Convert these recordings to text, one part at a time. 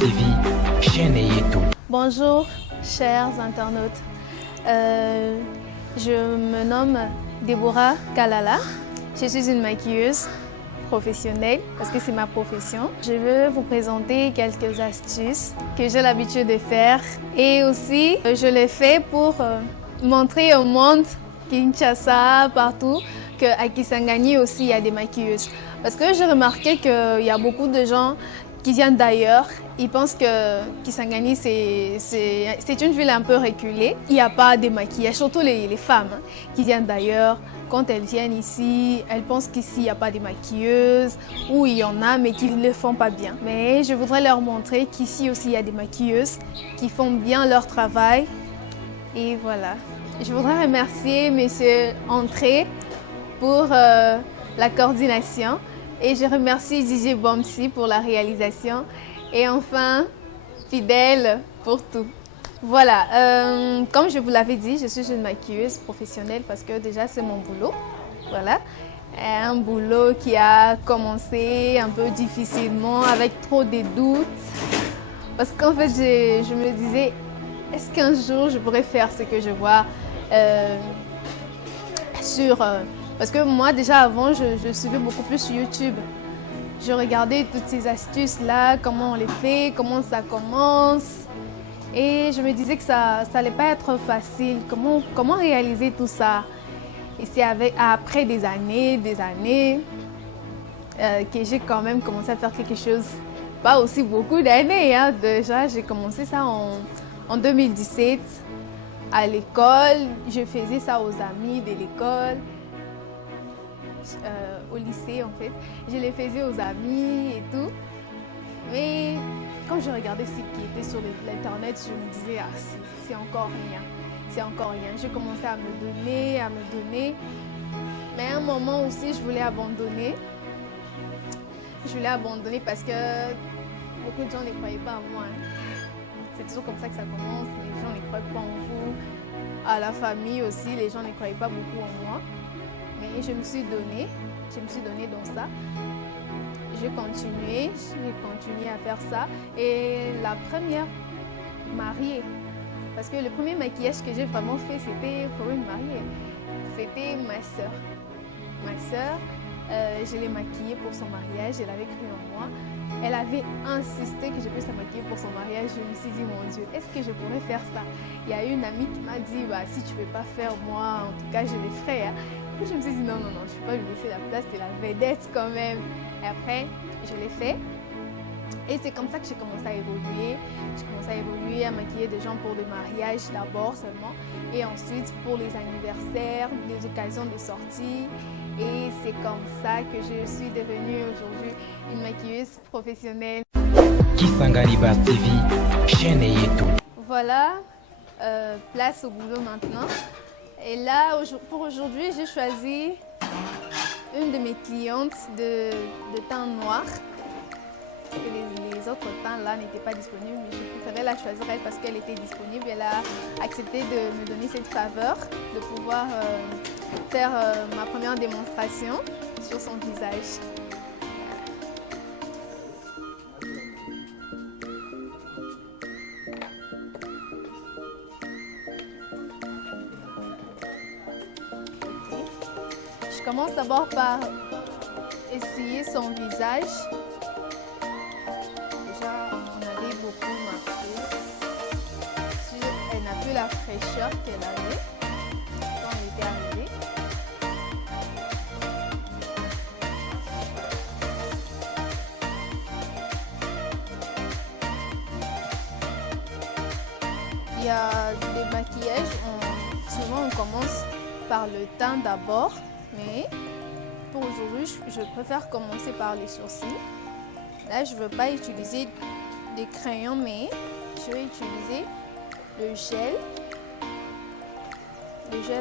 TV, chaîne YouTube. Bonjour, chers internautes. Je me nomme Déborah Kalala. Je suis une maquilleuse professionnelle parce que c'est ma profession. Je veux vous présenter quelques astuces que j'ai l'habitude de faire et aussi je les fais pour montrer au monde, Kinshasa, partout, qu'à Kisangani aussi il y a des maquilleuses. Parce que j'ai remarqué qu'il y a beaucoup de gens qui viennent d'ailleurs. Ils pensent que Kisangani c'est une ville un peu reculée. Il n'y a pas de maquillage, surtout les femmes qui viennent d'ailleurs. Quand elles viennent ici, elles pensent qu'ici il n'y a pas de maquilleuses ou il y en a mais qui ne le font pas bien. Mais je voudrais leur montrer qu'ici aussi il y a des maquilleuses qui font bien leur travail. Et voilà. Je voudrais remercier M. André pour la coordination. Et je remercie DJ Bomsi pour la réalisation. Et enfin, Fidèle pour tout. Voilà, comme je vous l'avais dit, je suis une maquilleuse professionnelle parce que déjà c'est mon boulot. Voilà, un boulot qui a commencé un peu difficilement, avec trop de doutes. Parce qu'en fait, je me disais, est-ce qu'un jour je pourrais faire ce que je vois parce que moi, déjà avant, je suivais beaucoup plus sur YouTube. Je regardais toutes ces astuces-là, comment on les fait, comment ça commence. Et je me disais que ça n'allait pas être facile. Comment réaliser tout ça? Et c'est après des années, que j'ai quand même commencé à faire quelque chose. Pas aussi beaucoup d'années, hein. Déjà, j'ai commencé ça en 2017 à l'école. Je faisais ça aux amis de l'école. Au lycée en fait, je les faisais aux amis et tout, mais quand je regardais ce qui était sur l'internet, je me disais ah, c'est encore rien, c'est encore rien. Je commençais à me donner, mais à un moment aussi je voulais abandonner. Parce que beaucoup de gens ne croyaient pas en moi. C'est toujours comme ça que ça commence, les gens ne croient pas en vous. À la famille aussi, les gens ne croyaient pas beaucoup en moi. Mais je me suis donnée dans ça. J'ai continué à faire ça. Et la première mariée, parce que le premier maquillage que j'ai vraiment fait, c'était pour une mariée. C'était ma sœur. Je l'ai maquillée pour son mariage, elle avait cru en moi. Elle avait insisté que je puisse la maquiller pour son mariage. Je me suis dit, mon Dieu, est-ce que je pourrais faire ça? Il y a une amie qui m'a dit, bah, si tu ne veux pas faire, moi, en tout cas, je le ferai. Hein. Puis je me suis dit, non, je ne peux pas lui laisser la place de la vedette quand même. Et après, je l'ai fait. Et c'est comme ça que j'ai commencé à évoluer. J'ai commencé à évoluer, à maquiller des gens pour le mariage d'abord seulement. Et ensuite pour les anniversaires, des occasions de sortie. Et c'est comme ça que je suis devenue aujourd'hui une maquilleuse professionnelle. Kisangani Buzz TV, chaîne YouTube. Voilà, place au boulot maintenant. Et là, pour aujourd'hui, j'ai choisi une de mes clientes de teint noir. Parce que les autres teints là n'étaient pas disponibles, mais je préférais la choisir elle parce qu'elle était disponible. Elle a accepté de me donner cette faveur, de pouvoir faire ma première démonstration sur son visage. Je commence d'abord par essuyer son visage. Déjà, on avait beaucoup marché. Elle n'a plus la fraîcheur qu'elle avait quand elle était arrivée. Il y a des maquillages, souvent on commence par le teint d'abord. Mais pour aujourd'hui, je préfère commencer par les sourcils. Là, je ne veux pas utiliser des crayons, mais je vais utiliser le gel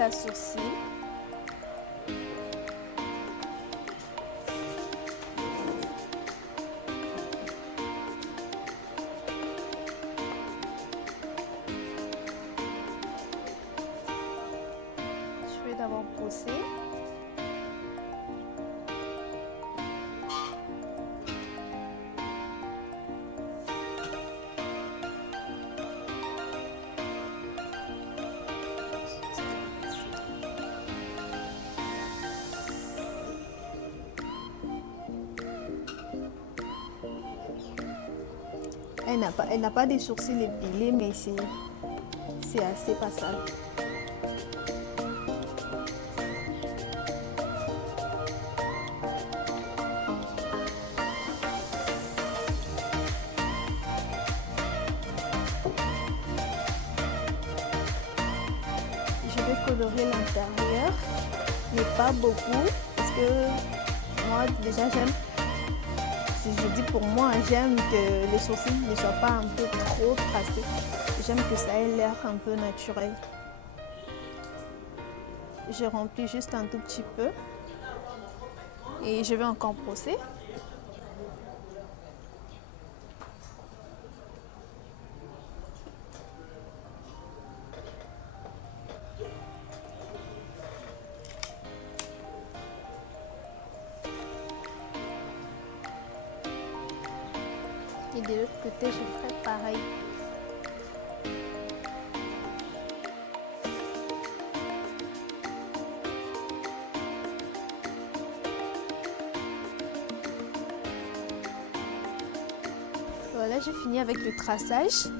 à sourcils. Je vais d'abord brosser. Elle n'a pas des sourcils épilés, mais c'est assez passable. Je vais colorer l'intérieur, mais pas beaucoup, parce que moi déjà j'aime, si je dis pour moi, j'aime que les sourcils ne soient pas un peu trop tracés. J'aime que ça ait l'air un peu naturel. Je remplis juste un tout petit peu et je vais encore brosser. Et de l'autre côté, je ferai pareil. Voilà, j'ai fini avec le traçage.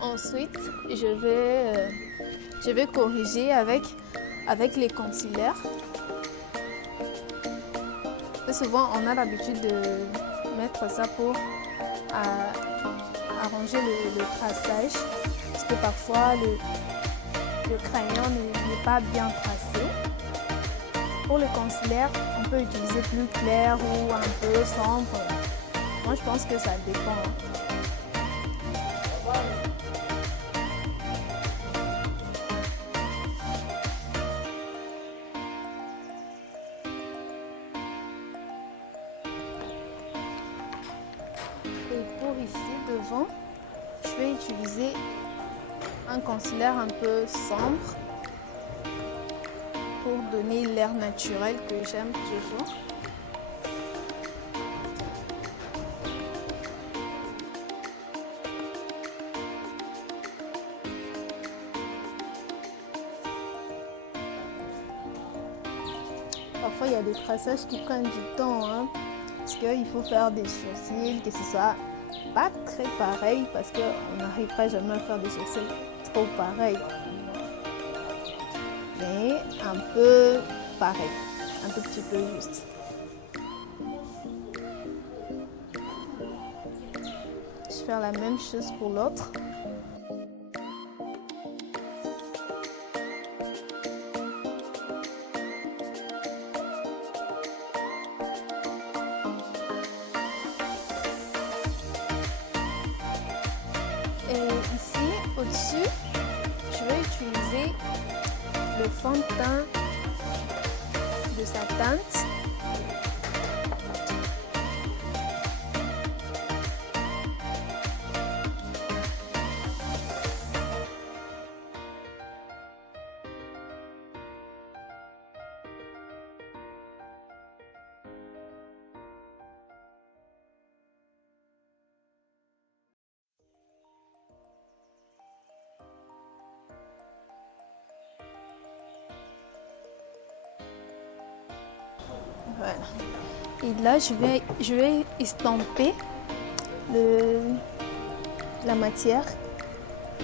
Ensuite, je vais corriger avec les concealers. Et souvent, on a l'habitude de mettre ça pour arranger le traçage, parce que parfois le crayon n'est pas bien tracé. Pour le concealer, on peut utiliser plus clair ou un peu sombre. Moi, je pense que ça dépend. Et pour ici, devant, je vais utiliser un concealer un peu sombre pour donner l'air naturel que j'aime toujours. Parfois, il y a des traçages qui prennent du temps, hein, parce qu'il faut faire des sourcils, que ce soit pas très pareil, parce qu'on n'arriverait jamais à faire des sourcils trop pareils. Mais un peu pareil, un tout petit peu juste. Je vais faire la même chose pour l'autre. Et ici, au-dessus, je vais utiliser le fond de teint de sa teinte. Voilà. Et là, je vais estamper la matière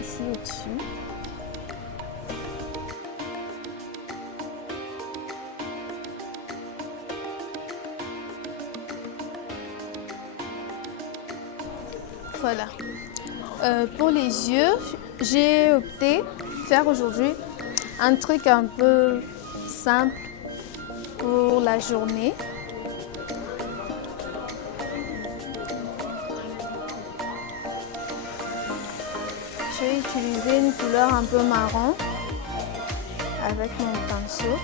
ici au-dessus. Voilà. Pour les yeux, j'ai opté faire aujourd'hui un truc un peu simple pour la journée. Je vais utiliser une couleur un peu marron avec mon pinceau.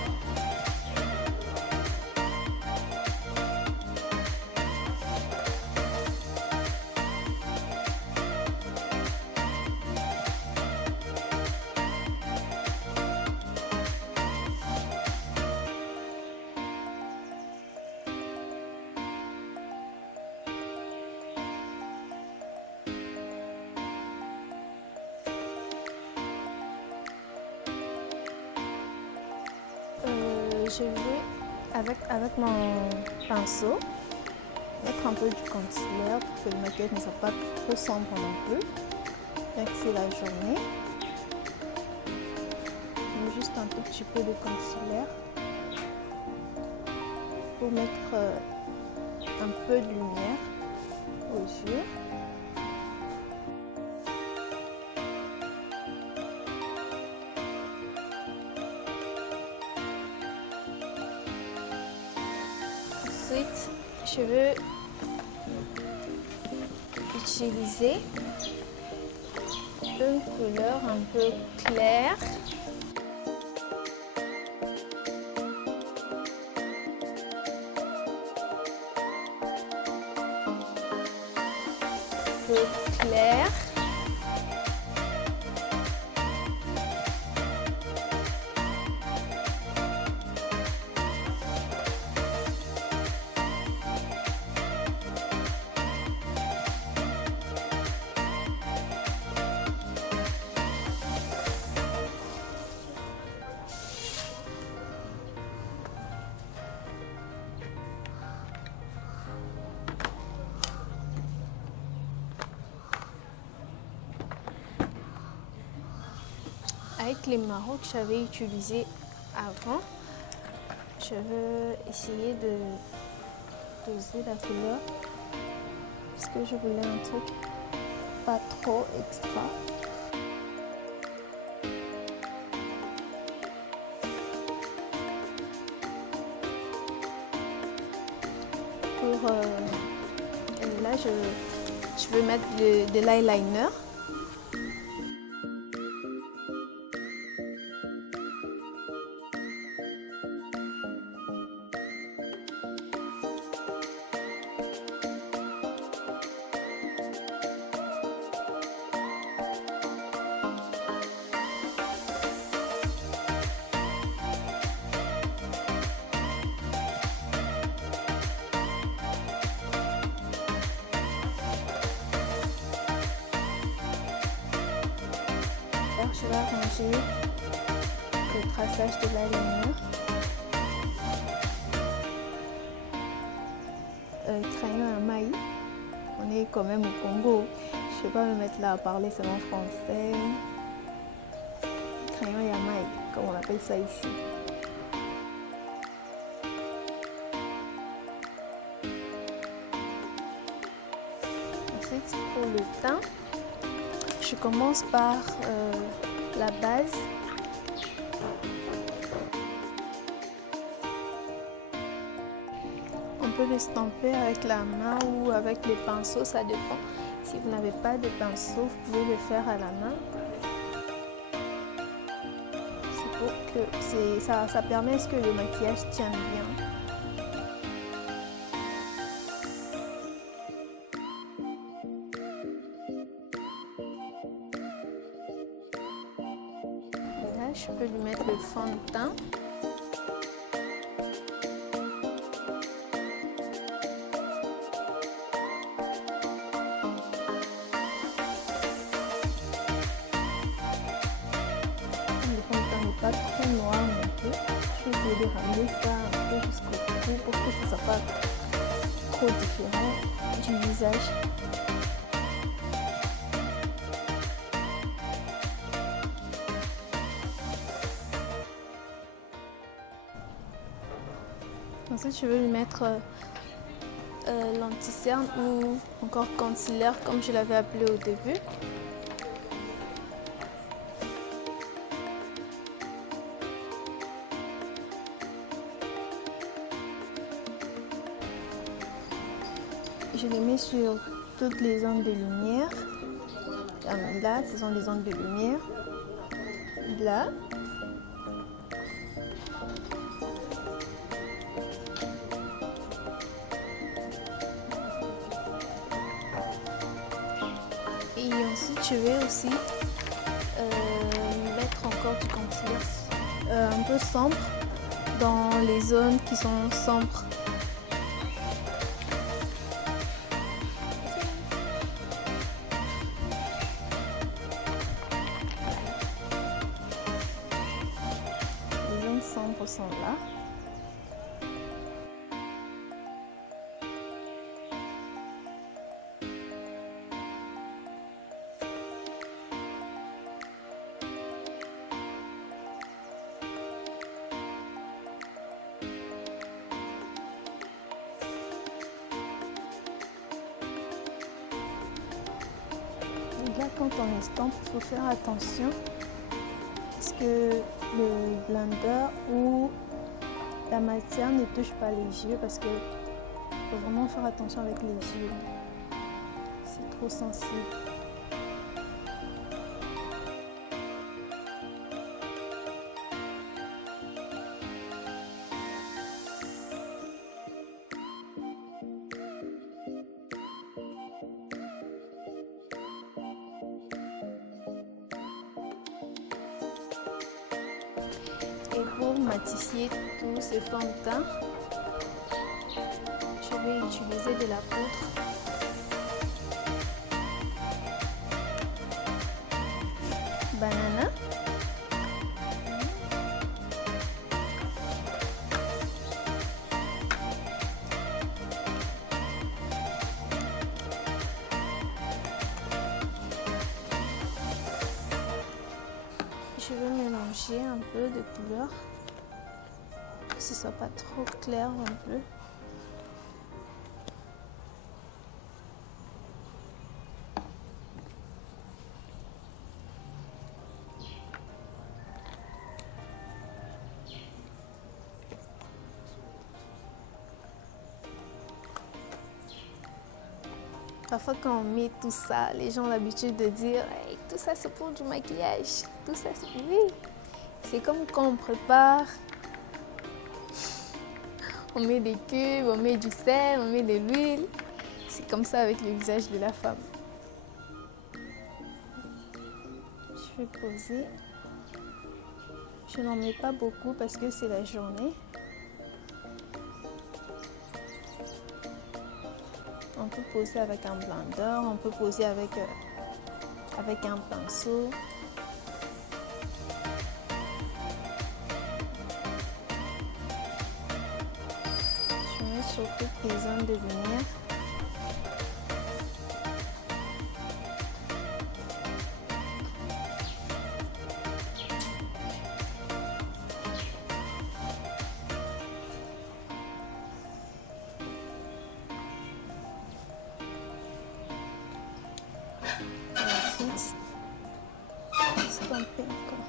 Je vais, avec mon pinceau, mettre un peu du concealer pour que le maquillage ne soit pas trop sombre non plus. Bien que c'est la journée. Je mets juste un tout petit peu de concealer pour mettre un peu de lumière aux yeux. Ensuite, je veux utiliser une couleur un peu claire. Un peu claire. Avec les marrons que j'avais utilisés avant, je veux essayer de doser la couleur parce que je voulais un truc pas trop extra. Pour là, je veux mettre de l'eyeliner. Je vais arranger le traçage de l'eyeliner. Crayon à maille. On est quand même au Congo. Je ne vais pas me mettre là à parler seulement français. Crayon à maille, comme on appelle ça ici. Ensuite, pour le teint, je commence par la base. On peut l'estamper avec la main ou avec les pinceaux, ça dépend. Si vous n'avez pas de pinceau, vous pouvez le faire à la main. C'est pour que ça permet à ce que le maquillage tienne bien. Je peux lui mettre le fond de teint. Le fond de teint n'est pas trop noir non plus. Je vais essayer de ramener ça un peu jusqu'au bout pour que ce ne soit pas trop différent du visage. Ensuite, je vais lui mettre l'anti-cerne ou encore concealer comme je l'avais appelé au début. Je les mets sur toutes les zones de lumière. Là, ce sont les zones de lumière. Là. Et ensuite, je vais aussi mettre encore du concealer un peu sombre dans les zones qui sont sombres. Les zones sombres sont là. Et là, quand on estompe, il faut faire attention parce que le blender ou la matière ne touche pas les yeux, parce que faut vraiment faire attention avec les yeux. C'est trop sensible. Et pour matifier tous ces fonds de teint, je vais utiliser de la poudre. Banana. Je vais mélanger un peu de couleur, que ce soit pas trop clair non plus. Parfois quand on met tout ça, les gens ont l'habitude de dire hey, tout ça c'est pour du maquillage, tout ça c'est... Oui, c'est comme quand on prépare, on met des cubes, on met du sel, on met de l'huile. C'est comme ça avec le visage de la femme. Je vais poser. Je n'en mets pas beaucoup parce que c'est la journée. On peut poser avec un blender, on peut poser avec un pinceau. Je mets sur toutes les zones de lumière. Estomper encore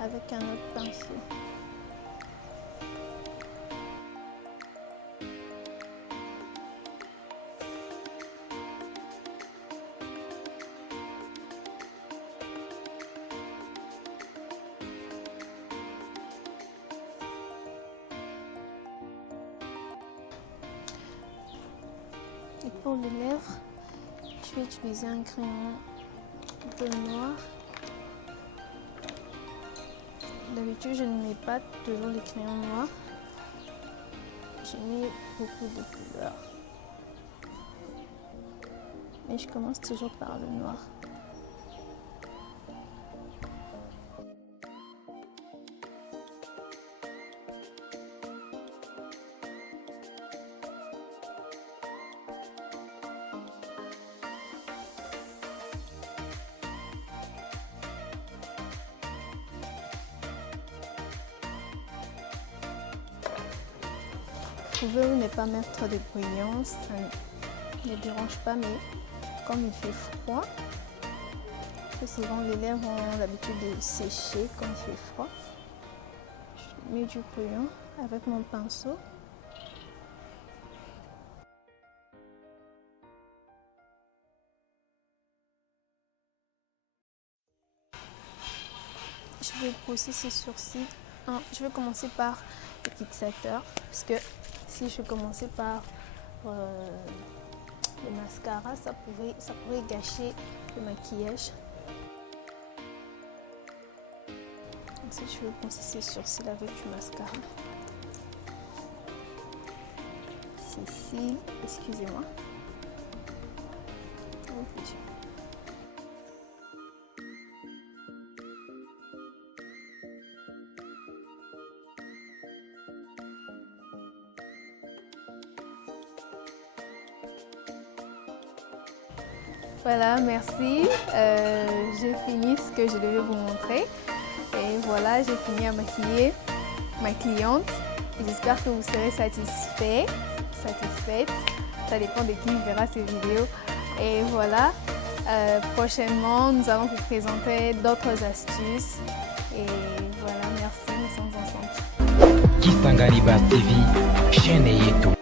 avec un autre pinceau. Et pour les lèvres, je vais utiliser un crayon bleu noir. D'habitude, je ne mets pas toujours les crayons noirs. Je mets beaucoup de couleurs. Mais je commence toujours par le noir. Vous pouvez ne pas mettre de brillant, ça ne dérange pas, mais comme il fait froid, parce que souvent les lèvres ont l'habitude de sécher quand il fait froid, je mets du brillant avec mon pinceau. Je vais brosser ces sourcils. Je vais commencer par le fixateur, parce que si je commençais par le mascara, ça pourrait gâcher le maquillage. Ensuite, je vais brosser ces sourcils avec du mascara. Ceci, excusez-moi. Voilà, merci. J'ai fini ce que je devais vous montrer. Et voilà, j'ai fini à maquiller ma cliente. J'espère que vous serez satisfaite. Ça dépend de qui verra ces vidéos. Et voilà, Prochainement, nous allons vous présenter d'autres astuces. Et voilà, merci, nous sommes ensemble. Kisangani Bass TV, chaîne yetu.